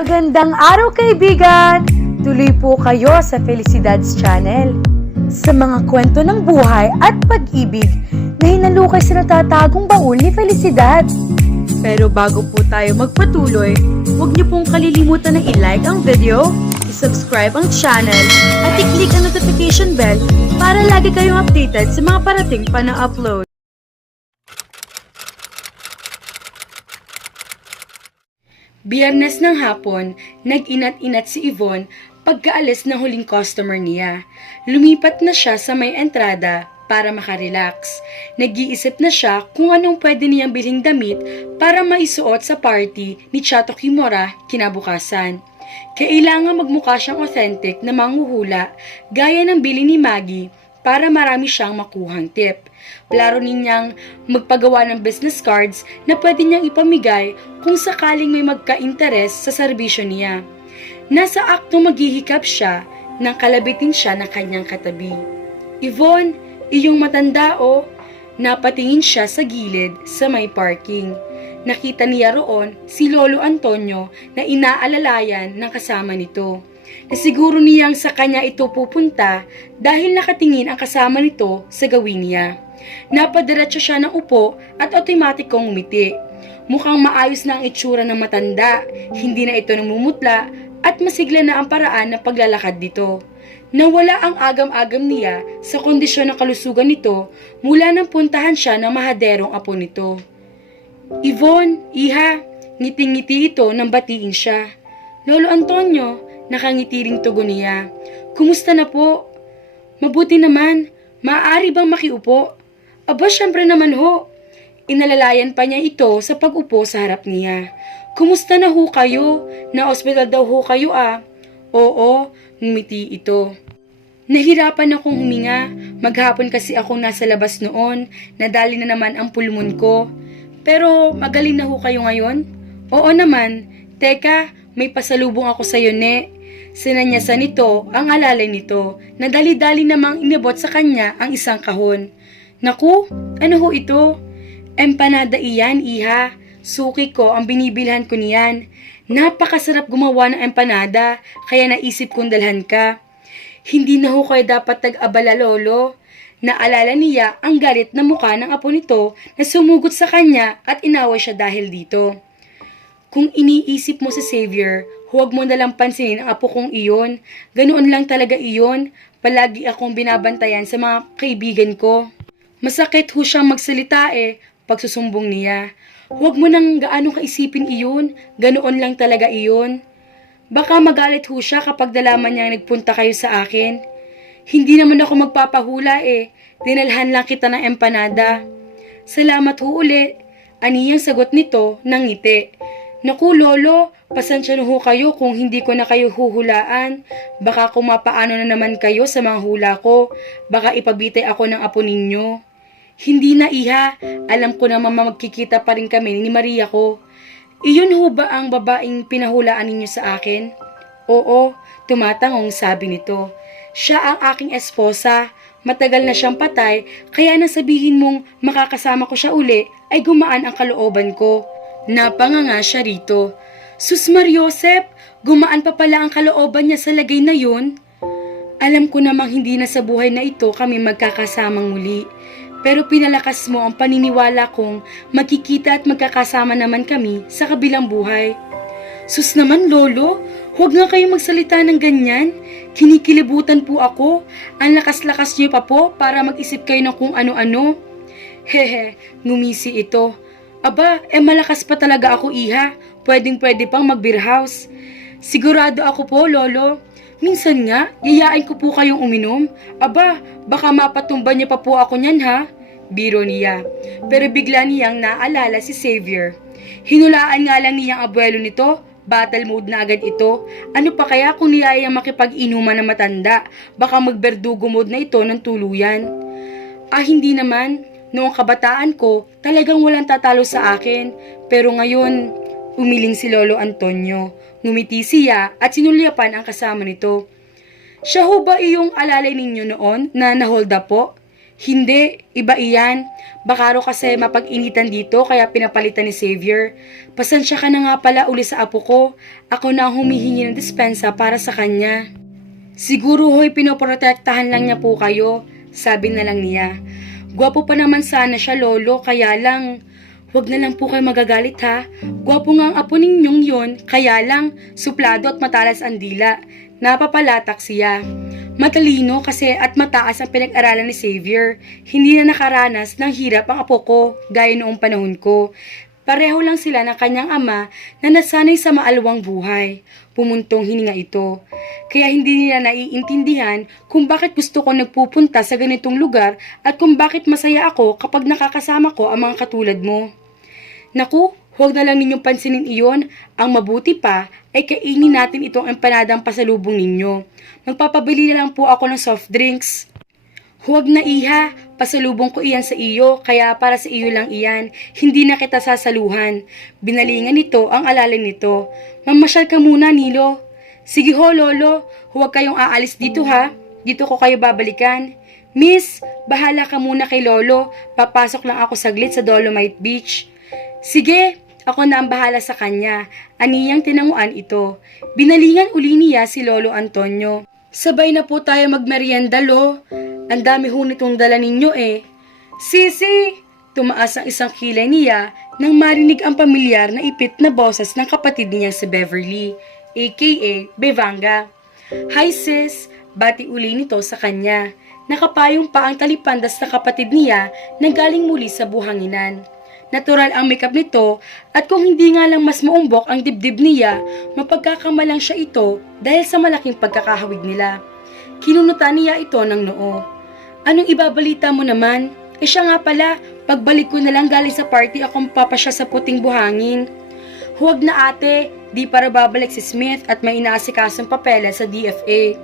Magandang araw kaibigan! Tuloy po kayo sa Felicidad's Channel. Sa mga kwento ng buhay at pag-ibig na hinalukay sa natatagong baul ni Felicidad. Pero bago po tayo magpatuloy, huwag niyo pong kalilimutan na i-like ang video, i-subscribe ang channel, at i-click ang notification bell para lagi kayong updated sa mga parating pa na upload. Biyernes ng hapon, nag-inat-inat si Yvonne pagkaalis ng huling customer niya. Lumipat na siya sa may entrada para makarelax. Nag-iisip na siya kung anong pwede niyang bilhin damit para maisuot sa party ni Chato Kimura kinabukasan. Kailangan magmukha siyang authentic na manghuhula gaya ng bili ni Maggie para marami siyang makuhang tip. Plano ninyang magpagawa ng business cards na pwede niyang ipamigay kung sakaling may magka-interes sa serbisyo niya. Nasa akto maghihikap siya nang kalabitin siya ng kanyang katabi. Yvonne, iyong matanda o? Napatingin siya sa gilid sa may parking. Nakita niya roon si Lolo Antonio na inaalalayan ng kasama nito. Nasiguro niyang sa kanya ito pupunta dahil nakatingin ang kasama nito sa gawin niya. Napadiretso siya ng upo at otomatikong umiti. Mukhang maayos na ang itsura ng matanda, hindi na ito namumutla at masigla na ang paraan ng paglalakad nito. Nawala ang agam-agam niya sa kondisyon ng kalusugan nito mula nang puntahan siya ng mahaderong apo nito. Yvonne, iha, ngiting-ngiti ito nang batiin siya. Lolo Antonio, nakangiti ring tugon niya. Kumusta na po? Mabuti naman, maaari bang makiupo? Aba, syempre naman ho. Inalalayan pa niya ito sa pag-upo sa harap niya. Kumusta na ho kayo? Na-hospital daw ho kayo ah. Oo, ngumiti ito. Nahirapan akong huminga. Maghapon kasi ako nasa labas noon. Nadali na naman ang pulmon ko. Pero magaling na ho kayo ngayon? Oo naman. Teka, may pasalubong ako sa iyo, ne. Sinanyasan nito ang alalay nito na dali-dali namang inabot sa kanya ang isang kahon. Naku, ano ho ito? Empanada iyan, iha. Suki ko ang binibilhan ko niyan. Napakasarap gumawa ng empanada, kaya naisip kong dalhan ka. Hindi na ho kayo dapat tag-abala, lolo. Naalala niya ang galit na mukha ng apo nito na sumugot sa kanya at inaway siya dahil dito. Kung iniisip mo si Xavier, huwag mo nalang pansinin ang apo kong iyon. Ganoon lang talaga iyon. Palagi akong binabantayan sa mga kaibigan ko. Masakit ho siyang magsalita pagsusumbong niya. Huwag mo nang gaano kaisipin iyon. Ganoon lang talaga iyon. Baka magalit ho siya kapag nalaman niya nagpunta kayo sa akin. Hindi naman ako magpapahula Dinalhan lang kita ng empanada. Salamat ho uli. Aniyang sagot nito ng ngiti. Naku lolo, pasensya na ho kayo kung hindi ko na kayo huhulaan. Baka kumapaano na naman kayo sa mga hula ko. Baka ipabitay ako ng apo ninyo. Hindi na iha, alam ko naman magkikita pa rin kami ni Maria ko. Iyon ho ba ang babaeng pinahulaan ninyo sa akin? Oo, tumatangong sabi nito. Siya ang aking esposa. Matagal na siyang patay, kaya nasabihin mong makakasama ko siya uli ay gumaan ang kalooban ko. Napanganga siya rito. Sus Mariosep, gumaan pa pala ang kalooban niya sa lagay na yun. Alam ko namang hindi na sa buhay na ito kami magkakasamang muli. Pero pinalakas mo ang paniniwala kong magkikita at magkakasama naman kami sa kabilang buhay. Sus naman lolo, huwag nga kayong magsalita ng ganyan. Kinikilibutan po ako. Ang lakas-lakas niyo pa po para mag-isip kayo ng kung ano-ano. Hehe, ngumisi ito. Aba, malakas pa talaga ako iha. Pwedeng-pwede pang mag-beer house. Sigurado ako po, lolo. Minsan nga, yayain ko po kayong uminom. Aba, baka mapatumba niya pa po ako niyan ha. Biro niya. Pero bigla niyang naalala si Xavier. Hinulaan nga lang niyang abuelo nito. Battle mode na agad ito. Ano pa kaya kung niyayang makipag-inuman na matanda? Baka magberdugo mode na ito ng tuluyan. Hindi naman. Noong kabataan ko, talagang walang tatalo sa akin. Pero ngayon, umiling si Lolo Antonio. Ngumiti siya at sinulyapan ang kasama nito. Siya ho ba iyong alalay ninyo noon na nahold up po? Hindi, iba iyan. Baka raw kasi mapag-initan dito kaya pinapalitan ni Xavier. Pasensya ka na nga pala uli sa apo ko. Ako na ang humihingi ng dispensa para sa kanya. Siguro ho'y pinoprotektahan lang niya po kayo, sabi na lang niya. Gwapo pa naman sana siya lolo, kaya lang, wag na lang po kayo magagalit ha. Gwapo nga ang apo ninyong yon, kaya lang, suplado at matalas ang dila. Napapalatak siya. Matalino kasi at mataas ang pinag-aralan ni Xavier. Hindi na nakaranas ng hirap ang apo ko, gaya noong panahon ko. Pareho lang sila ng kanyang ama na nasanay sa maalwang buhay. Pumuntong hininga ito. Kaya hindi nila naiintindihan kung bakit gusto ko nagpupunta sa ganitong lugar at kung bakit masaya ako kapag nakakasama ko ang mga katulad mo. Naku, huwag na lang ninyong pansinin iyon. Ang mabuti pa ay kainin natin itong empanadang pasalubong ninyo. Magpapabili na lang po ako ng soft drinks. Huwag na iha, pasalubong ko iyan sa iyo, kaya para sa iyo lang iyan, hindi na kita sasaluhan. Binalingan nito ang alalay nito. Mamasyal ka muna, Nilo. Sige ho, lolo, huwag kayong aalis dito ha. Dito ko kayo babalikan. Miss, bahala ka muna kay lolo, papasok lang ako saglit sa Dolomite Beach. Sige, ako na ang bahala sa kanya. Aniyang tinanguan ito. Binalingan uli niya si Lolo Antonio. Sabay na po tayo magmerienda, lo. Ang dami ho nitong dala ninyo eh. Sisi! Tumaas ang isang kilay niya nang marinig ang pamilyar na ipit na boses ng kapatid niya si Beverly, aka Bevanga. Hi sis! Bati uli nito sa kanya. Nakapayong pa ang talipandas na kapatid niya na galing muli sa buhanginan. Natural ang makeup nito at kung hindi nga lang mas maumbok ang dibdib niya, mapagkakamalang siya ito dahil sa malaking pagkakahawig nila. Kinunutan niya ito ng noo. Anong ibabalita mo naman? Siya nga pala, pagbalik ko na lang galing sa party akong papasya sa puting buhangin. Huwag na ate, di para babalik si Smith at may inaasikasong papeles sa DFA.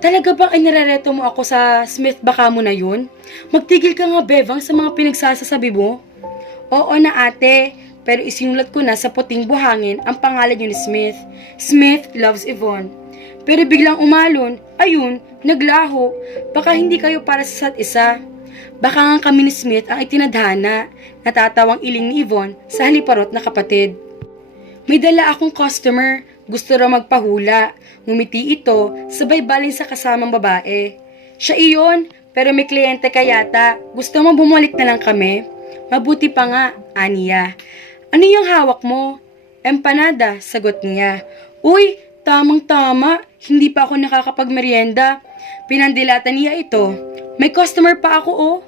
Talaga bang inirereto mo ako sa Smith baka mo na yun? Magtigil ka nga bevang sa mga pinagsasasabi mo. Oo na ate, pero isinulat ko na sa puting buhangin ang pangalan niyo ni Smith. Smith loves Yvonne. Pero biglang umalon, ayun, naglaho. Baka hindi kayo para sa isa't isa. Baka nga kami ni Smith ang itinadhana, natatawang iling ni Yvonne sa haliparot na kapatid. May dala akong customer, gusto raw magpahula. Ngumiti ito, sabay baling sa kasamang babae. Siya iyon, pero may kliyente ka yata. Gusto mo bumalik na lang kami? Mabuti pa nga, aniya. Ano yung hawak mo? Empanada, sagot niya. Uy, tamang-tama, hindi pa ako nakakapagmerienda. Pinandilatan niya ito. May customer pa ako oh.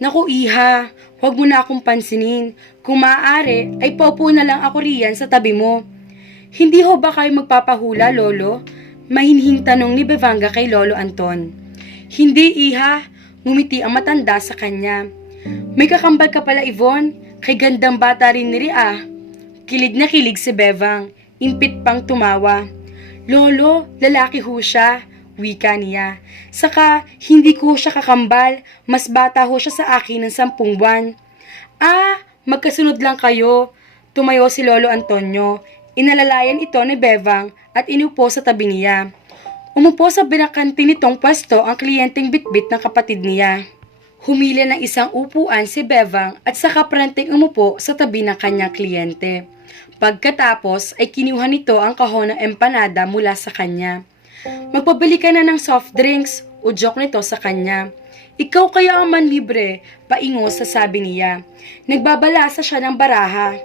Naku iha, huwag mo na akong pansinin. Kung maaari, ay paupo na lang ako riyan sa tabi mo. Hindi ho ba kayo magpapahula, lolo? Mahinhing tanong ni Bevanga kay Lolo Anton. Hindi iha, ngumiti ang matanda sa kanya. May kakambal ka pala, Yvonne. Kay gandang bata rin ni Ria. Kilig na kilig si Bevang. Impit pang tumawa. Lolo, lalaki ho siya. Wika niya. Saka, hindi ko siya kakambal. Mas bata ho siya sa akin ng 10 buwan. Ah, magkasunod lang kayo. Tumayo si Lolo Antonio. Inalalayan ito ni Bevang at inupo sa tabi niya. Umupo sa binakanti nitong pwesto ang kliyenteng bitbit ng kapatid niya. Humili ng isang upuan si Bevang at saka prenteng umupo sa tabi ng kanyang kliyente. Pagkatapos ay kinuha nito ang kahon ng empanada mula sa kanya. Magpabili ka na ng soft drinks, udyok nito sa kanya. Ikaw kaya ang manlibre, paingos sa sabi niya. Nagbabalasa siya ng baraha.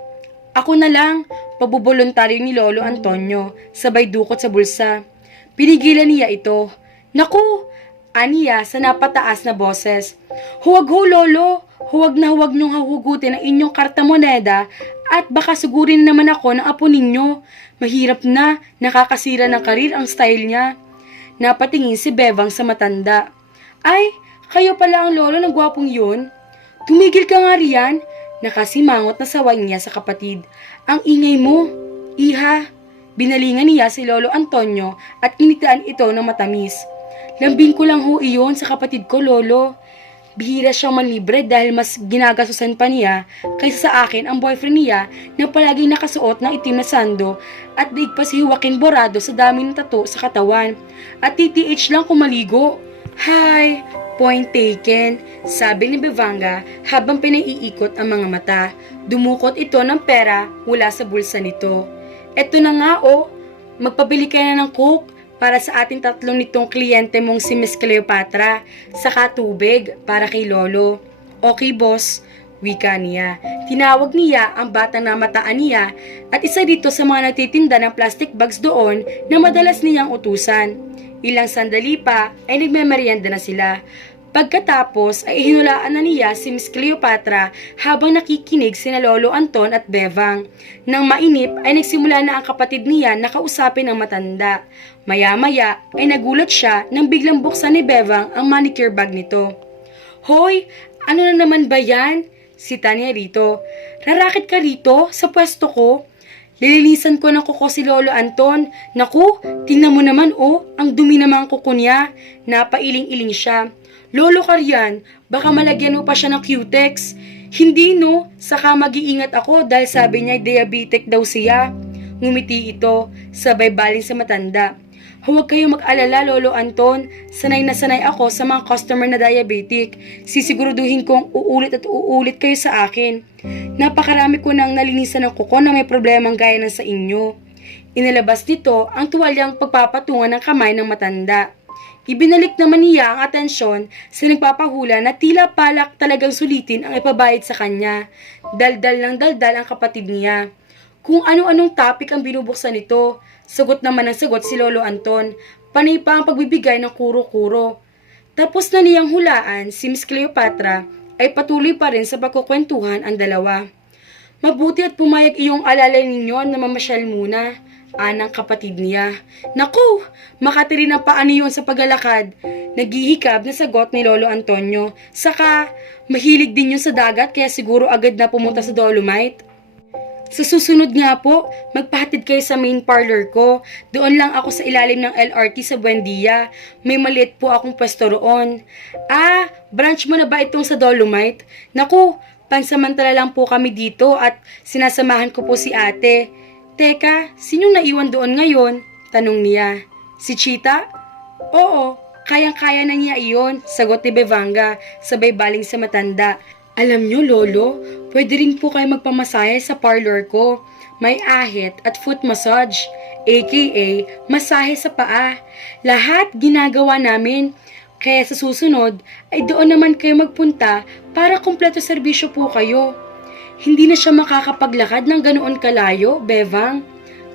Ako na lang, pabubuluntaryo ni Lolo Antonio, sabay dukot sa bulsa. Pinigilan niya ito. Naku! Aniya sa napataas na boses. Huwag ho lolo, huwag na huwag niyong hahugutin ang inyong karta moneda at baka sugurin naman ako ng apo ninyo. Mahirap na, nakakasira ng karir ang style niya. Napatingin si Bevang sa matanda. Ay, kayo pala ang lolo ng gwapong yun? Tumigil ka nga riyan. Nakasimangot na saway niya sa kapatid. Ang ingay mo, iha. Binalingan niya si Lolo Antonio at initaan ito ng matamis. Lambing ko lang ho iyon sa kapatid ko, lolo. Bihira siyang manlibre dahil mas ginagasusan pa niya kaysa sa akin ang boyfriend niya na palaging nakasuot ng itim na sando at daig pa si Joaquin Borado sa dami ng tato sa katawan. At TTH lang kung maligo. Hi! Point taken, sabi ni Bevanga habang pinaiikot ang mga mata. Dumukot ito ng pera mula sa bulsa nito. Eto na nga oh, magpabili ka na ng coke para sa ating tatlong nitong kliyente mong si Miss Cleopatra, saka tubig para kay Lolo. Okay boss, wika niya. Tinawag niya ang batang namataan niya at isa dito sa mga nagtitinda ng plastic bags doon na madalas niyang utusan. Ilang sandali pa ay nagmemeryenda na sila. Pagkatapos ay hinulaan na niya si Miss Cleopatra habang nakikinig sina Lolo Anton at Bevang. Nang mainip ay nagsimula na ang kapatid niya na kausapin ang matanda. Maya-maya ay nagulat siya nang biglang buksan ni Bevang ang manicure bag nito. Hoy, ano na naman ba yan? Sita niya rito. Rarakit ka rito sa pwesto ko? Lilinisan ko ng kuko si Lolo Anton. Naku, tingnan mo naman oh, ang dumi naman ang kuko niya. Napailing-iling siya. Lolo Karyan, baka malagyan mo pa siya ng Q-Tex. Hindi no, saka mag-iingat ako dahil sabi niya diabetic daw siya. Ngumiti ito, sabay baling sa matanda. Huwag kayong mag-alala, Lolo Anton. Sanay na sanay ako sa mga customer na diabetic. Sisiguraduhin kong uulit at uulit kayo sa akin. Napakarami ko nang nalinisan ng kuko na may problemang gaya ng sa inyo. Inilabas nito ang tuwalyang pagpapatungan ng kamay ng matanda. Ibinalik naman niya ang atensyon sa nagpapahula na tila palak talagang sulitin ang ipabayad sa kanya. Daldal ng daldal ang kapatid niya. Kung ano-anong topic ang binubuksan nito, sagot naman ang sagot si Lolo Anton. Panay pa ang pagbibigay ng kuro-kuro. Tapos na niyang hulaan si Miss Cleopatra ay patuloy pa rin sa pagkukwentuhan ang dalawa. Mabuti at pumayag iyong alalay ninyo na mamasyal muna. Anang kapatid niya. Naku! Makatiri ng paano yun sa paglalakad. Naghihikab na sagot ni Lolo Antonio. Saka, mahilig din yun sa dagat kaya siguro agad na pumunta sa Dolomite. Sa susunod nga po, magpahatid kayo sa main parlor ko. Doon lang ako sa ilalim ng LRT sa Buendia. May maliit po akong pwesto roon. Ah, branch mo na ba itong sa Dolomite? Naku, pansamantala lang po kami dito at sinasamahan ko po si ate. Teka, sinong naiwan doon ngayon? Tanong niya. Si Chita? Oo, kayang-kaya na niya iyon, sagot ni Bevanga, sabay baling sa matanda. Alam niyo, Lolo, pwede rin po kayo magpamasahe sa parlor ko. May ahit at foot massage, aka masahe sa paa. Lahat ginagawa namin. Kaya sa susunod, ay doon naman kayo magpunta para kumpleto serbisyo po kayo. Hindi na siya makakapaglakad ng ganoon kalayo, Bevang.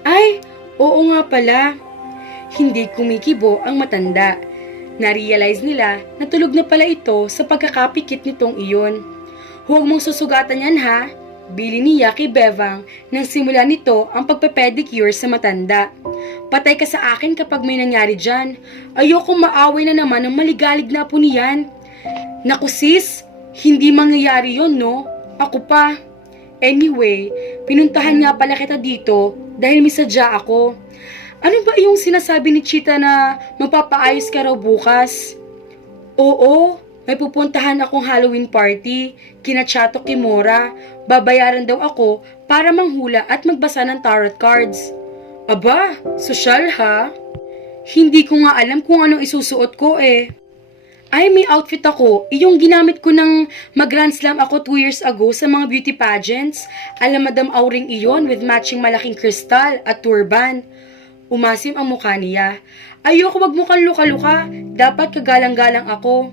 Ay, oo nga pala. Hindi kumikibo ang matanda. Narealize nila na tulog na pala ito sa pagkakapikit nitong iyon. Huwag mong susugatan yan ha, bili niya kay Bevang nang simula nito ang pagpe-pedicure sa matanda. Patay ka sa akin kapag may nangyari dyan. Ayokong maaway na naman ng maligalig na po niyan. Naku sis, hindi mangyayari yon no? Ako pa. Anyway, pinuntahan nga pala kita dito dahil may sadya ako. Ano ba yung sinasabi ni Chita na magpapaayos ka raw bukas? Oo, may pupuntahan akong Halloween party, kina Chato Kimura. Babayaran daw ako para manghula at magbasa ng tarot cards. Aba, sosyal ha? Hindi ko nga alam kung anong isusuot ko eh. Ay, may outfit ako. Iyong ginamit ko nang mag-Grand Slam ako 2 years ago sa mga beauty pageants. Alam Madam Auring iyon with matching malaking kristal at turban. Umasim ang mukha niya. Ayoko magmukhang luka-luka. Dapat kagalang-galang ako.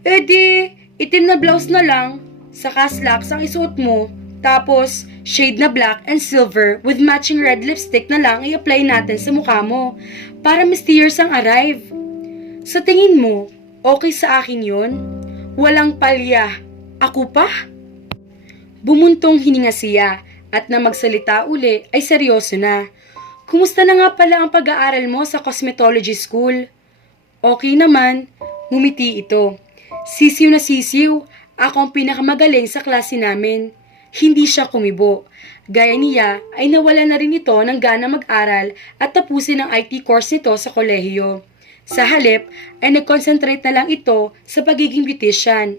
Eh di, itim na blouse na lang. Saka slacks ang isuot mo. Tapos, shade na black and silver with matching red lipstick na lang i-apply natin sa mukha mo. Para mysterious ang arrive. Sa tingin mo, okay sa akin yon? Walang palya. Ako pa? Bumuntong hininga siya at na magsalita uli ay seryoso na. Kumusta na nga pala ang pag-aaral mo sa cosmetology school? Okay naman, ngumiti ito. Sisiw na sisiw, ako ang pinakamagaling sa klase namin. Hindi siya kumibo. Gaya niya ay nawala na rin ito ng gana mag-aral at tapusin ang IT course nito sa kolehiyo. Sa halip ay nag-concentrate na lang ito sa pagiging beautician.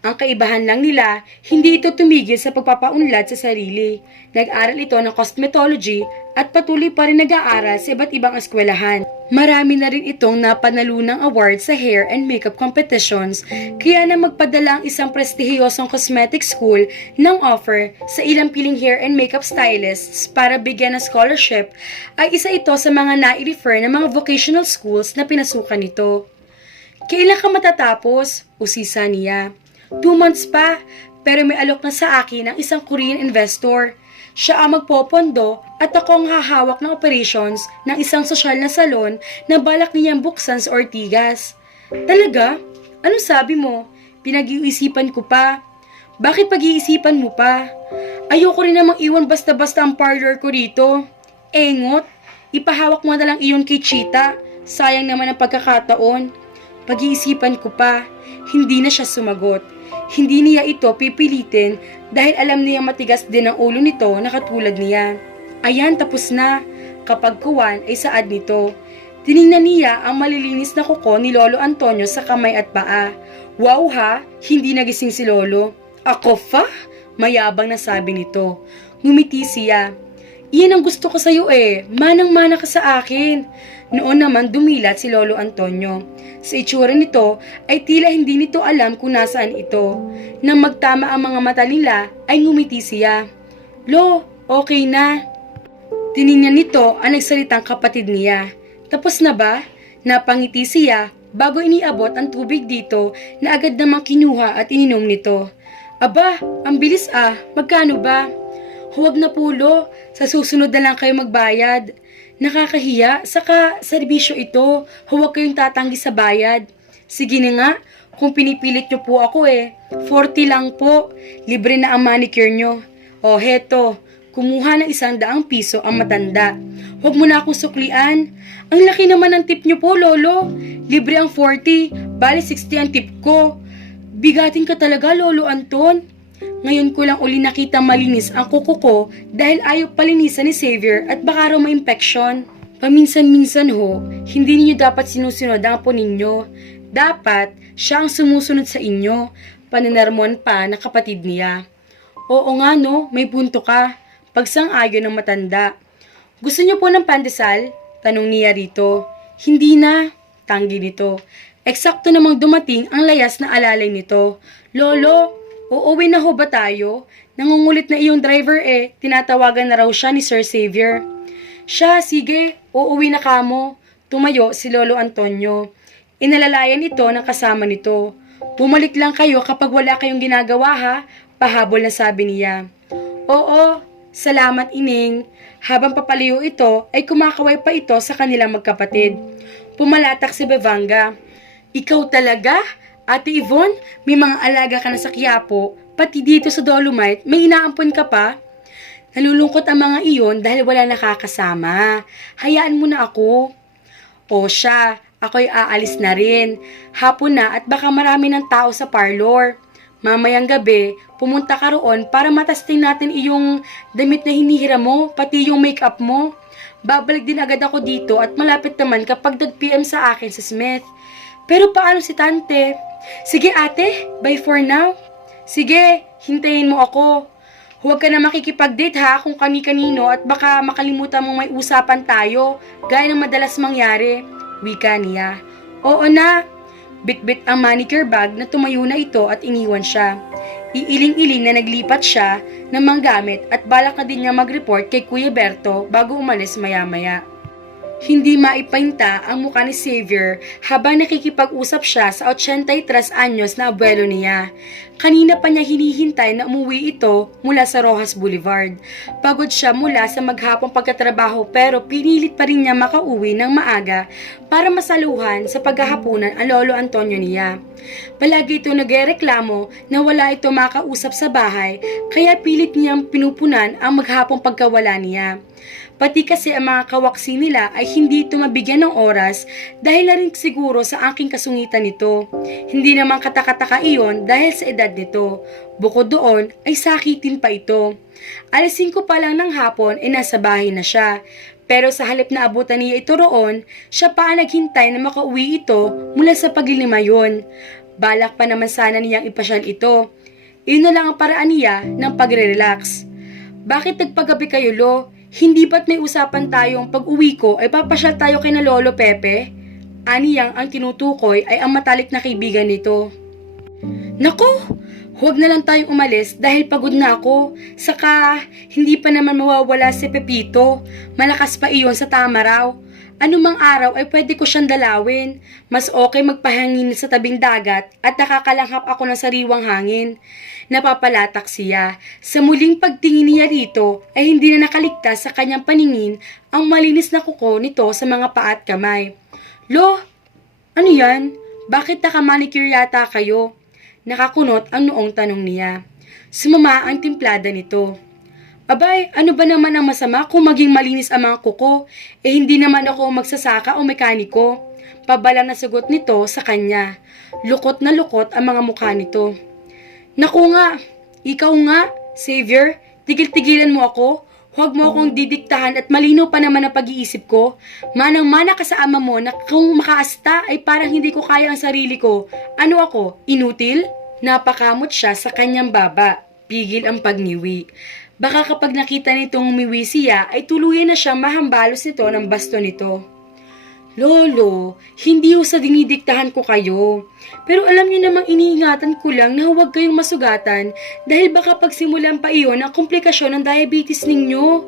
Ang kaibahan lang nila, hindi ito tumigil sa pagpapaunlad sa sarili. Nag-aral ito ng cosmetology at patuloy pa rin nag-aaral sa iba't ibang eskwelahan. Marami na rin itong napanalunang award sa hair and makeup competitions, kaya na magpadala ang isang prestihiyosong cosmetic school ng offer sa ilang piling hair and makeup stylists para bigyan ng scholarship ay isa ito sa mga nai-refer ng mga vocational schools na pinasukan nito. Kailan ka matatapos? Usisa niya. 2 months pa, pero may alok na sa akin ng isang Korean investor. Siya ang magpopondo at ako ang hahawak ng operations ng isang sosyal na salon na balak niyang buksan sa Ortigas. Talaga? Ano sabi mo? Pinag-iisipan ko pa. Bakit pag-iisipan mo pa? Ayoko rin namang iwan basta-basta ang parlor ko rito. Engot, ipahawak mo na lang iyon kay Chita. Sayang naman ang pagkakataon. Pag-iisipan ko pa. Hindi na siya sumagot. Hindi niya ito pipilitin dahil alam niya matigas din ang ulo nito na katulad niya. Ayan, tapos na. Kapag kuwan ay saad nito. Tiningnan niya ang malilinis na kuko ni Lolo Antonio sa kamay at paa. Wow ha, hindi nagising si Lolo. Ako fa? Mayabang na sabi nito. Ngumiti siya. Iyan ang gusto ko sa'yo manang-mana ka sa akin. Noon naman dumilat si Lolo Antonio. Sa itsura nito ay tila hindi nito alam kung nasaan ito. Nang magtama ang mga mata nila ay ngumiti siya. Lo, okay na. Tiningnan nito ang nagsalitang kapatid niya. Tapos na ba? Napangiti siya bago iniabot ang tubig dito na agad namang kinuha at ininom nito. Aba, ang bilis magkano ba? Huwag na po Lo, sa susunod na lang kayo magbayad. Nakakahiya, saka serbisyo ito, huwag kayong tatanggi sa bayad. Sige na nga, kung pinipilit nyo po ako 40 lang po, libre na ang manicure nyo. O heto, kumuha ng 100 piso ang matanda. Huwag mo na akong suklian. Ang laki naman ng tip nyo po Lolo, libre ang 40, bali 60 ang tip ko. Bigatin ka talaga Lolo Anton. Ngayon ko lang uli nakita malinis ang kuko ko dahil ayaw palinisan ni Xavier at baka raw ma-infection. Paminsan-minsan ho, hindi ninyo dapat sinusunod ang apo ninyo. Dapat siya ang sumusunod sa inyo, paninarmon pa na kapatid niya. Oo nga no, may punto ka. Pagsang-ayon ng matanda. Gusto niyo po ng pandesal? Tanong niya rito. Hindi na, tanggi nito. Eksakto namang dumating ang layas na alalay nito. Lolo, uuwi na ho ba tayo? Nangungulit na iyong driver tinatawagan na raw siya ni Sir Xavier. Siya, sige, uuwi na kamo. Tumayo si Lolo Antonio. Inalalayan ito ng kasama nito. Bumalik lang kayo kapag wala kayong ginagawa ha, pahabol na sabi niya. Oo, salamat ining. Habang papaliw ito ay kumakaway pa ito sa kanilang magkapatid. Pumalatak si Bevanga. Ikaw talaga? Ate Yvonne, may mga alaga ka na sa Quiapo, pati dito sa Dolomite, may inaampon ka pa? Nalulungkot ang mga iyon dahil wala nakakasama. Hayaan mo na ako. O siya, ako'y aalis na rin. Hapon na at baka marami ng tao sa parlor. Mamayang gabi, pumunta ka roon para matesting natin iyong damit na hinihiram mo, pati yung makeup mo. Babalik din agad ako dito at malapit naman kapag nag-PM sa akin sa Smith. Pero paano si Tante? Sige ate, bye for now. Sige, hintayin mo ako. Huwag ka na makikipag-date ha kung kani-kanino at baka makalimutan mong may usapan tayo, gaya ng madalas mangyari. Wika niya. Oo na. Bit-bit ang manicure bag na tumayo na ito at iniwan siya. Iiling-iling na naglipat siya ng mga gamit at balak na din niya mag-report kay Kuya Berto bago umalis maya-maya. Hindi maipahinta ang mukha ni Xavier habang nakikipag-usap siya sa 83 anyos na abuelo niya. Kanina pa niya hinihintay na umuwi ito mula sa Rojas Boulevard. Pagod siya mula sa maghapong pagkatrabaho pero pinilit pa rin niya makauwi ng maaga para masaluhan sa paghahaponan ang Lolo Antonio niya. Palagi ito nagreklamo na wala ito makausap sa bahay kaya pilit niyang pinupunan ang maghapong pagkawala niya. Pati kasi ang mga kawaksi nila ay hindi ito mabigyan ng oras dahil na rin siguro sa aking kasungitan nito. Hindi naman katakataka iyon dahil sa edad nito. Bukod doon ay sakitin pa ito. Alas 5 pa lang ng hapon ay nasa bahay na siya. Pero sa halip na abutan niya ito roon, siya pa ang naghintay na makauwi ito mula sa paglilimayon. Balak pa naman sana niyang ipasyal ito. Iyon na lang ang paraan niya ng pagre-relax. Bakit nagpagabi kayo, Lo? Hindi ba't may usapan tayong pag-uwi ko ay papasyal tayo kay na Lolo Pepe? Aniyang ang tinutukoy ay ang matalik na kaibigan nito. Naku! Huwag na lang tayong umalis dahil pagod na ako. Saka, hindi pa naman mawawala si Pepito. Malakas pa iyon sa tama raw. Anumang araw ay pwede ko siyang dalawin. Mas okay magpahangin sa tabing dagat at nakakalanghap ako ng sariwang hangin. Napapalatak siya. Sa muling pagtingin niya rito ay hindi na nakaligtas sa kanyang paningin ang malinis na kuko nito sa mga paa at kamay. Lo, ano yan? Bakit nakamanicure yata kayo? Nakakunot ang noong tanong niya. Sumama ang timplada nito. Abay, ano ba naman ang masama kung maging malinis ang mga kuko? Eh hindi naman ako magsasaka o mekaniko. Pabalang na sagot nito sa kanya. Lukot na lukot ang mga mukha nito. Naku nga, ikaw nga, Savior, tigil-tigilan mo ako. Huwag mo akong didiktahan at malinaw pa naman ang pag-iisip ko. Manang-mana ka sa ama mo na kung makaasta ay parang hindi ko kaya ang sarili ko. Ano ako, inutil? Napakamot siya sa kanyang baba. Pigil ang pagniwi. Baka kapag nakita nitong umiwi siya ay tuluyan na siyang mahambalos nito ng baston nito. Lolo, hindi ho sa dinidiktahan ko kayo. Pero alam niyo namang iniingatan ko lang na huwag kayong masugatan dahil baka pagsimulan pa iyon ang komplikasyon ng diabetes ninyo.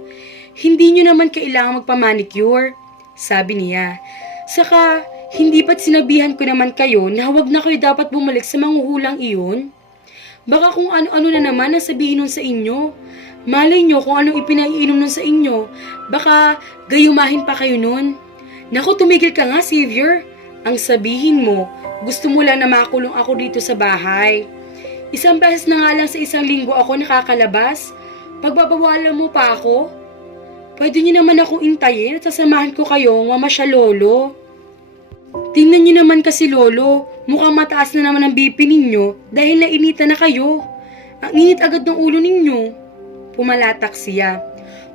Hindi niyo naman kailangan magpamanicure, sabi niya. Saka, hindi ba't sinabihan ko naman kayo na huwag na kayo dapat bumalik sa manghuhulang iyon? Baka kung ano-ano na naman ang sabihin nun sa inyo. Malay nyo kung anong ipinaiinom nun sa inyo. Baka gayumahin pa kayo nun. Naku, tumigil ka nga, Savior. Ang sabihin mo, gusto mo lang na makulong ako dito sa bahay. Isang beses na nga lang sa isang linggo ako nakakalabas. Pagbabawalan mo pa ako? Pwede niyo naman akong intayin at sasamahan ko kayo mamasyal, Lolo. Tingnan niyo naman kasi, Lolo. Mukhang mataas na naman ang BP ninyo dahil nainitan na kayo. Ang init agad ng ulo ninyo. Pumalatak siya.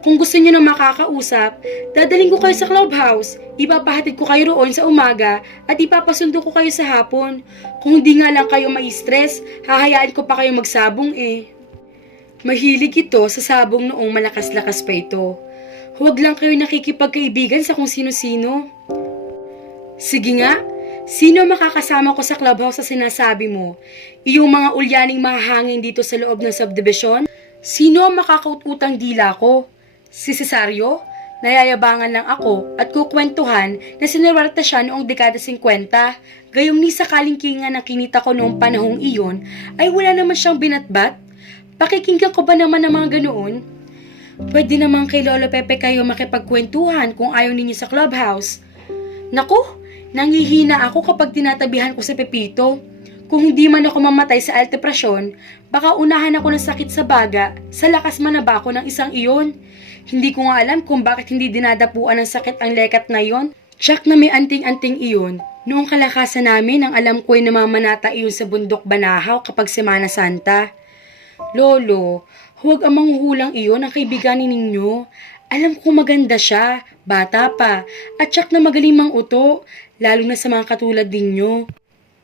Kung gusto niyo na makakausap, dadaling ko kayo sa clubhouse. Ipapahatid ko kayo roon sa umaga at ipapasundo ko kayo sa hapon. Kung hindi nga lang kayo ma-stress, hahayaan ko pa kayo magsabong eh. Mahilig ito sa sabong noong malakas-lakas pa ito. Huwag lang kayo nakikipagkaibigan sa kung sino-sino. Sige nga, sino makakasama ko sa clubhouse sa sinasabi mo? Iyong mga ulyaning mahahangin dito sa loob ng subdivision? Sino ang makakaututang dila ko? Si Cesario? Nayayabangan lang ako at kukwentuhan na sinuwerte siya noong dekada 50. Gayong ni sa kalingkingan na kinita ko noong panahong iyon ay wala naman siyang binatbat. Pakikinggan ko ba naman ang mga ganoon? Pwede naman kay Lolo Pepe kayo makipagkwentuhan kung ayaw ninyo sa clubhouse. Naku, nangihina ako kapag tinatabihan ko si Pepito. Kung hindi man ako mamatay sa alteprasyon, baka unahan ako ng sakit sa baga, sa lakas man na ba ako ng isang iyon. Hindi ko nga alam kung bakit hindi dinadapuan ng sakit ang lekat na iyon. Tsak na may anting-anting iyon. Noong kalakasan namin, ang alam ko ay namamanata iyon sa bundok Banahaw kapag Semana Santa. Lolo, huwag ang manghuhulang iyon ang kaibiganin ninyo. Alam ko maganda siya, bata pa, at tsak na magaling mang-uto, lalo na sa mga katulad ninyo.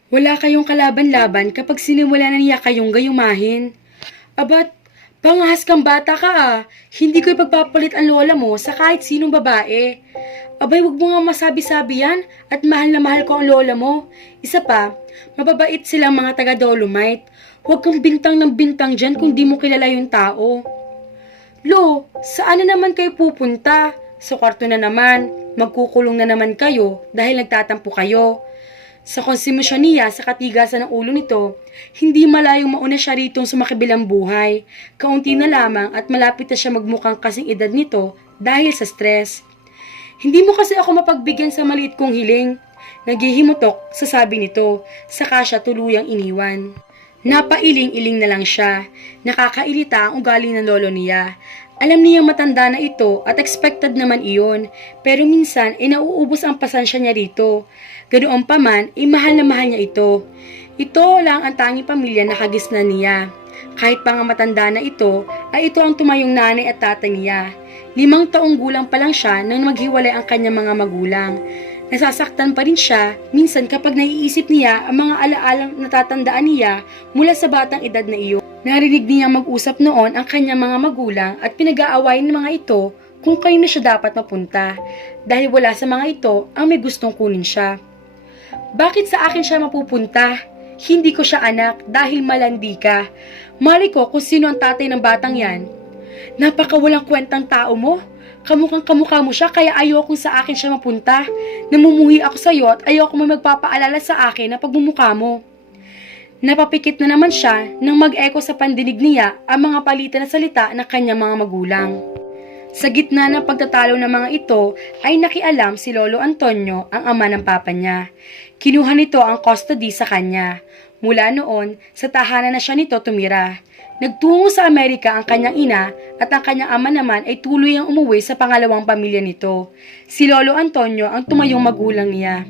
Wala kayong kalaban-laban kapag sinimula na niya kayong gayumahin. Abat, pangahas kang bata ka ah. Hindi ko ipagpapalit ang lola mo sa kahit sinong babae. Abay, wag mo nga masabi-sabi yan at mahal na mahal ko ang lola mo. Isa pa, mababait silang mga taga-Dolomite. Huwag kang bintang ng bintang dyan kung di mo kilala yung tao. Lo, saan na naman kayo pupunta? Sa kwarto na naman. Magkukulong na naman kayo dahil nagtatampo kayo. Sa konsumisyon niya sa katigasan ng ulo nito, hindi malayong mauna siya ritong sumakibilang buhay. Kaunti na lamang at malapit na siya magmukhang kasing edad nito dahil sa stress. Hindi mo kasi ako mapagbigyan sa maliit kong hiling. Naghihimutok sa sabi nito, saka siya tuluyang iniwan. Napailing-iling na lang siya. Nakakailita ang ugali ng lolo niya. Alam niyang matanda na ito at expected naman iyon, pero minsan ay nauubos ang pasensya niya rito. Ganoon pa man, ay mahal na mahal niya ito. Ito lang ang tanging pamilya na kagisnan niya. Kahit pa nga matanda na ito, ay ito ang tumayong nanay at tatay niya. 5 taong gulang pa lang siya nang maghiwalay ang kanyang mga magulang. Nasasaktan pa rin siya minsan kapag naiisip niya ang mga alaalang natatandaan niya mula sa batang edad na iyon. Narinig niya mag-usap noon ang kanyang mga magulang at pinag-aawayan ng mga ito kung kayo na siya dapat mapunta dahil wala sa mga ito ang may gustong kunin siya. Bakit sa akin siya mapupunta? Hindi ko siya anak dahil malandi ka. Mali ko kung sino ang tatay ng batang yan. Napakawalang kwentang tao mo. Kamukhang kamukha mo siya kaya ayokong sa akin siya mapunta. Namumuhi ako sa iyo at ayoko may magpapaalala sa akin na pagmumukha mo. Napapikit na naman siya nang mag-echo sa pandinig niya ang mga palitan na salita ng kanyang mga magulang. Sa gitna ng pagtatalo ng mga ito ay nakialam si Lolo Antonio, ang ama ng papa niya. Kinuha nito ang custody sa kanya. Mula noon, sa tahanan na siya nito tumira. Nagtungo sa Amerika ang kanyang ina at ang kanyang ama naman ay tuluyang umuwi sa pangalawang pamilya nito. Si Lolo Antonio ang tumayong magulang niya.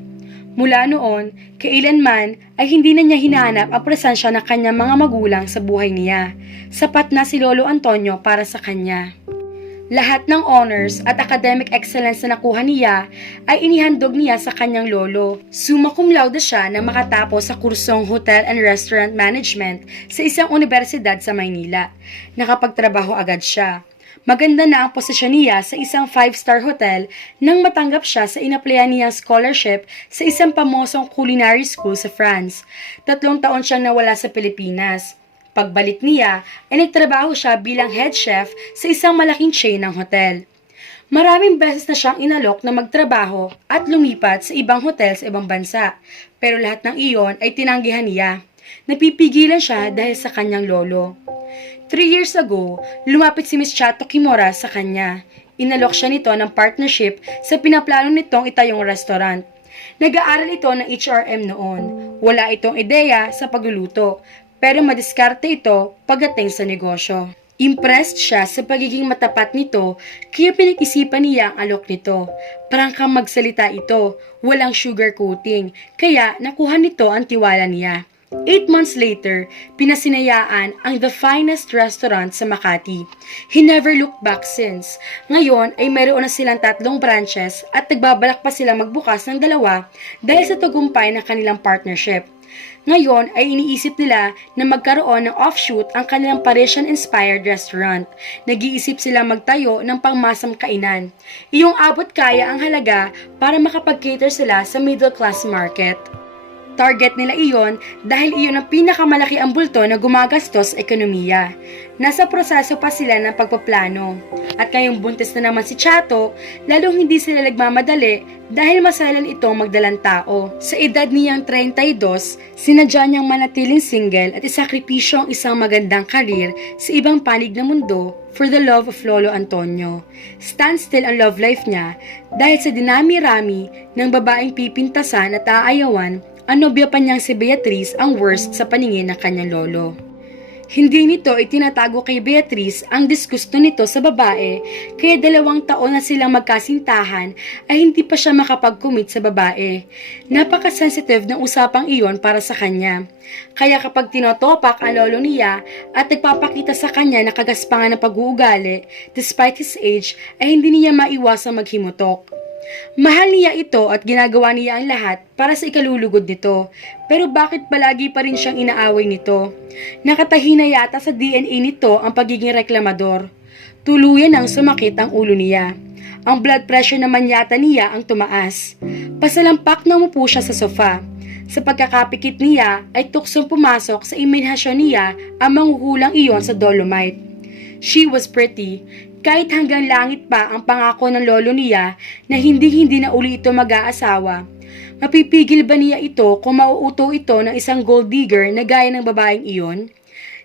Mula noon, kailanman ay hindi na niya hinahanap ang presensya ng kanyang mga magulang sa buhay niya. Sapat na si Lolo Antonio para sa kanya. Lahat ng honors at academic excellence na nakuha niya ay inihandog niya sa kanyang lolo. Summa cum laude siya nang makatapos sa kursong Hotel and Restaurant Management sa isang universidad sa Maynila. Nakapagtrabaho agad siya. Maganda na ang posisyon niya sa isang 5-star hotel nang matanggap siya sa inaplayan niyang scholarship sa isang pamosong culinary school sa France. 3 taon siyang nawala sa Pilipinas. Pagbalik niya, ay nagtrabaho siya bilang head chef sa isang malaking chain ng hotel. Maraming beses na siyang inalok na magtrabaho at lumipat sa ibang hotel sa ibang bansa, pero lahat ng iyon ay tinanggihan niya. Napipigilan siya dahil sa kanyang lolo. 3 years ago, lumapit si Miss Chato Kimura sa kanya. Inalok siya nito ng partnership sa pinaplano nitong itayong restaurant. Nag-aaral ito ng HRM noon. Wala itong ideya sa pagluluto, pero madiskarte ito pagdating sa negosyo. Impressed siya sa pagiging matapat nito, kaya pinag-isipan niya ang alok nito. Prangkang magsalita ito, walang sugarcoating, kaya nakuha nito ang tiwala niya. 8 months later, pinasinayaan ang the finest restaurant sa Makati. He never looked back since. Ngayon ay mayroon na silang 3 branches at nagbabalak pa silang magbukas ng 2 dahil sa tagumpay ng kanilang partnership. Ngayon ay iniisip nila na magkaroon ng offshoot ang kanilang Parisian-inspired restaurant. Nag-iisip sila magtayo ng pangmasang kainan. Iyong abot kaya ang halaga para makapag-cater sila sa middle-class market. Target nila iyon dahil iyon ang pinakamalaki ang bulto na gumagastos sa ekonomiya. Nasa proseso pa sila ng pagpaplano. At ngayong buntis na naman si Chato, lalong hindi sila nagmamadali dahil masalan itong magdalang tao. Sa edad niyang 32, sinadya niyang manatiling single at isakripisyo ang isang magandang karir sa ibang panig ng mundo for the love of Lolo Antonio. Stand still ang love life niya dahil sa dinami-rami ng babaeng pipintasan at aayawan. Ang nobya pa niyang si Beatriz ang worst sa paningin ng kanyang lolo. Hindi nito itinatago kay Beatriz ang disgusto nito sa babae, kaya 2 taon na silang magkasintahan ay hindi pa siya makapag-commit sa babae. Napaka-sensitive ng usapang iyon para sa kanya. Kaya kapag tinotopak ang lolo niya at nagpapakita sa kanya na kagaspangan ng pag-uugali, despite his age, ay hindi niya maiwasang maghimutok. Mahal niya ito at ginagawa niya ang lahat para sa ikalulugod nito. Pero bakit palagi pa rin siyang inaaway nito? Nakatahina yata sa DNA nito ang pagiging reklamador. Tuluyan ang sumakit ang ulo niya. Ang blood pressure naman yata niya ang tumaas. Pasalampak na umupo siya sa sofa. Sa pagkakapikit niya ay tuksong pumasok sa imahinasyon niya ang manghuhulang iyon sa Dolomite. She was pretty. Kahit hanggang langit pa ang pangako ng lolo niya na hindi na uli ito mag-aasawa. Mapipigil ba niya ito kung mauuto ito ng isang gold digger na gaya ng babaeng iyon?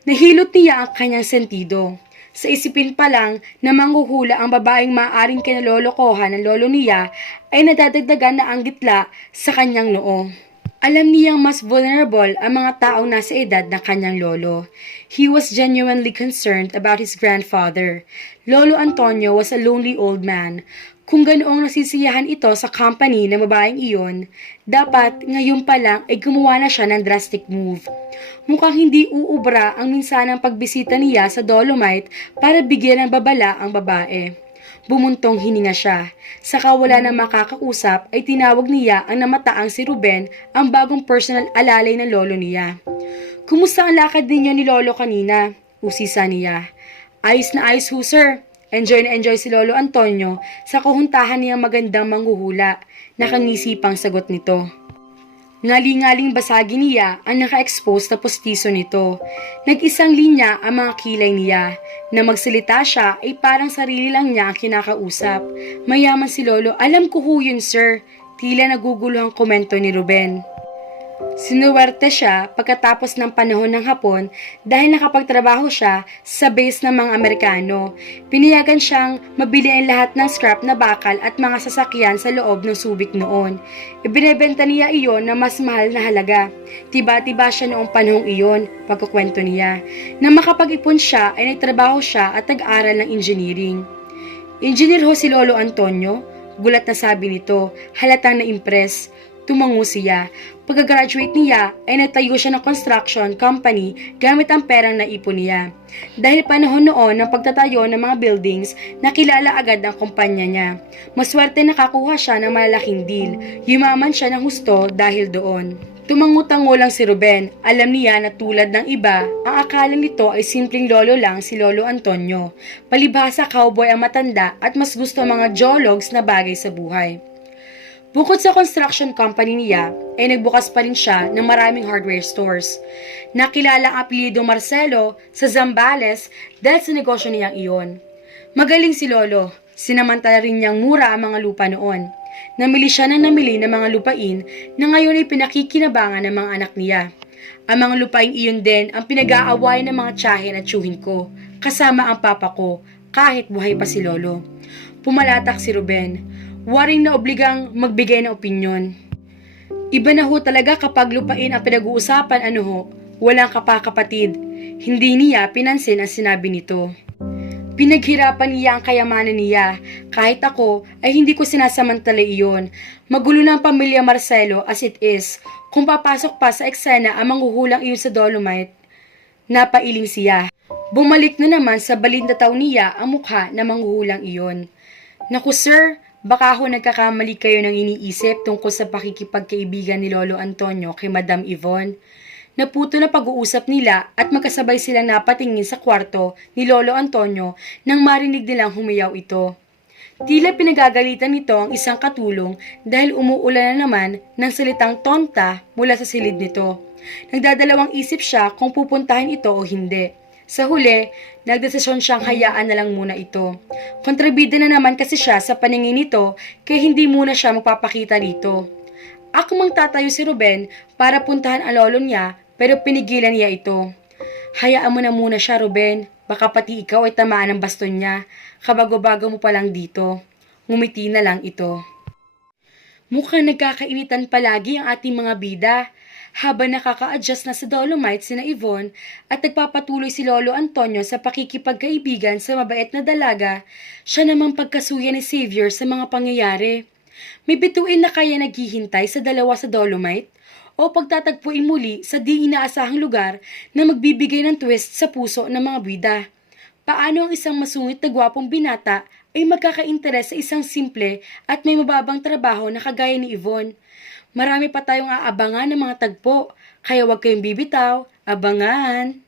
Nahilot niya ang kanyang sentido. Sa isipin pa lang na manghuhula ang babaeng maaaring kinalolokohan ng lolo niya ay nadadagdagan na ang gitla sa kanyang noo. Alam niyang mas vulnerable ang mga taong nasa edad ng kanyang lolo. He was genuinely concerned about his grandfather. Lolo Antonio was a lonely old man. Kung ganoong nasisiyahan ito sa company ng babaeng iyon, dapat ngayon pa lang ay gumawa na siya ng drastic move. Mukhang hindi uubra ang minsanang pagbisita niya sa Dolomite para bigyan ng babala ang babae. Bumuntong hininga siya. Sa wala na makakausap ay tinawag niya ang namataang si Ruben, ang bagong personal alalay ng lolo niya. "Kumusta ang lakad ninyo ni lolo kanina?" usisa niya. "Ayos na ayos ho, sir. Enjoy na enjoy si Lolo Antonio sa kahuntahan niyang magandang manghuhula. Nakangisipang sagot nito. Ngali-ngaling basagin niya ang naka-expose na postiso nito. Nag-isang linya ang mga kilay niya. Na magsalita siya ay parang sarili lang niya ang kinakausap. Mayaman si Lolo, alam ko ho yun sir. Tila nagugulo ang komento ni Ruben. Sinuwerte siya pagkatapos ng panahon ng hapon dahil nakapagtrabaho siya sa base ng mga Amerikano. Pinayagan siyang mabili ang lahat ng scrap na bakal at mga sasakyan sa loob ng Subic noon. Ibinebenta niya iyon na mas mahal na halaga. Tiba-tiba siya noong panahong iyon, pagkukwento niya. Nang makapag-ipon siya ay nagtrabaho siya at nag-aral ng engineering. Engineer ho si Lolo Antonio? Gulat na sabi nito, halatang na-impress. Tumango siya. Pagka-graduate niya ay nagtayo siya ng construction company gamit ang perang naipon niya. Dahil panahon noon ng pagtatayo ng mga buildings, nakilala agad ang kumpanya niya. Maswerte nakakuha siya ng malalaking deal. Yumaman siya ng husto dahil doon. Tumango-tango lang si Ruben. Alam niya na tulad ng iba, ang akala nito ay simpleng lolo lang si Lolo Antonio. Palibhasa cowboy ang matanda at mas gusto ang mga jologs na bagay sa buhay. Bukod sa construction company niya, ay nagbukas pa rin siya ng maraming hardware stores. Nakilala ang apelyido Marcelo sa Zambales dahil sa negosyo niyang iyon. Magaling si Lolo, sinamantala rin niyang mura ang mga lupa noon. Namili siya ng mga lupain na ngayon ay pinakikinabangan ng mga anak niya. Ang mga lupain iyon din ang pinag-aaway ng mga tiyahin at tiyuhin ko, kasama ang papa ko, kahit buhay pa si Lolo. Pumalatak si Ruben. Waring na obligang magbigay ng opinyon. Iba na ho talaga kapag lupain ang pinag-uusapan walang kapakapatid. Hindi niya pinansin ang sinabi nito. Pinaghirapan niya ang kayamanan niya. Kahit ako ay hindi ko sinasamantala iyon. Magulo na ang pamilya Marcelo as it is. Kung papasok pa sa eksena ang manghuhulang iyon sa Dolomite, napailing siya. Bumalik na naman sa balindataw niya ang mukha na manghuhulang iyon. Naku sir, baka ho nagkakamali kayo ng iniisip tungkol sa pakikipagkaibigan ni Lolo Antonio kay Madam Yvonne. Naputo na pag-uusap nila at magkasabay silang napatingin sa kwarto ni Lolo Antonio nang marinig nilang humiyaw ito. Tila pinagagalitan nito ang isang katulong dahil umuulan na naman ng salitang tonta mula sa silid nito. Nagdadalawang isip siya kung pupuntahan ito o hindi. Sa huli, nagdesisyon siyang hayaan na lang muna ito. Kontrabida na naman kasi siya sa paningin nito kaya hindi muna siya magpapakita rito. Akmang tatayo si Ruben para puntahan ang lolo niya pero pinigilan niya ito. Hayaan mo na muna siya Ruben, baka pati ikaw ay tamaan ng baston niya. Kabago-bago mo pa lang dito. Ngumiti na lang ito. Mukhang nagkakainitan palagi ang ating mga bida. Habang nakaka-adjust na sa Dolomite sina Yvonne at nagpapatuloy si Lolo Antonio sa pakikipagkaibigan sa mabait na dalaga, siya namang pagkasuya ni Xavier sa mga pangyayari. May bituin na kaya naghihintay sa dalawa sa Dolomite o pagtatagpuin muli sa di inaasahang lugar na magbibigay ng twist sa puso ng mga bida. Paano ang isang masungit na gwapong binata ay magkakainteres sa isang simple at may mababang trabaho na kagaya ni Yvonne? Marami pa tayong aabangan ng mga tagpo, kaya huwag kayong bibitaw, abangan!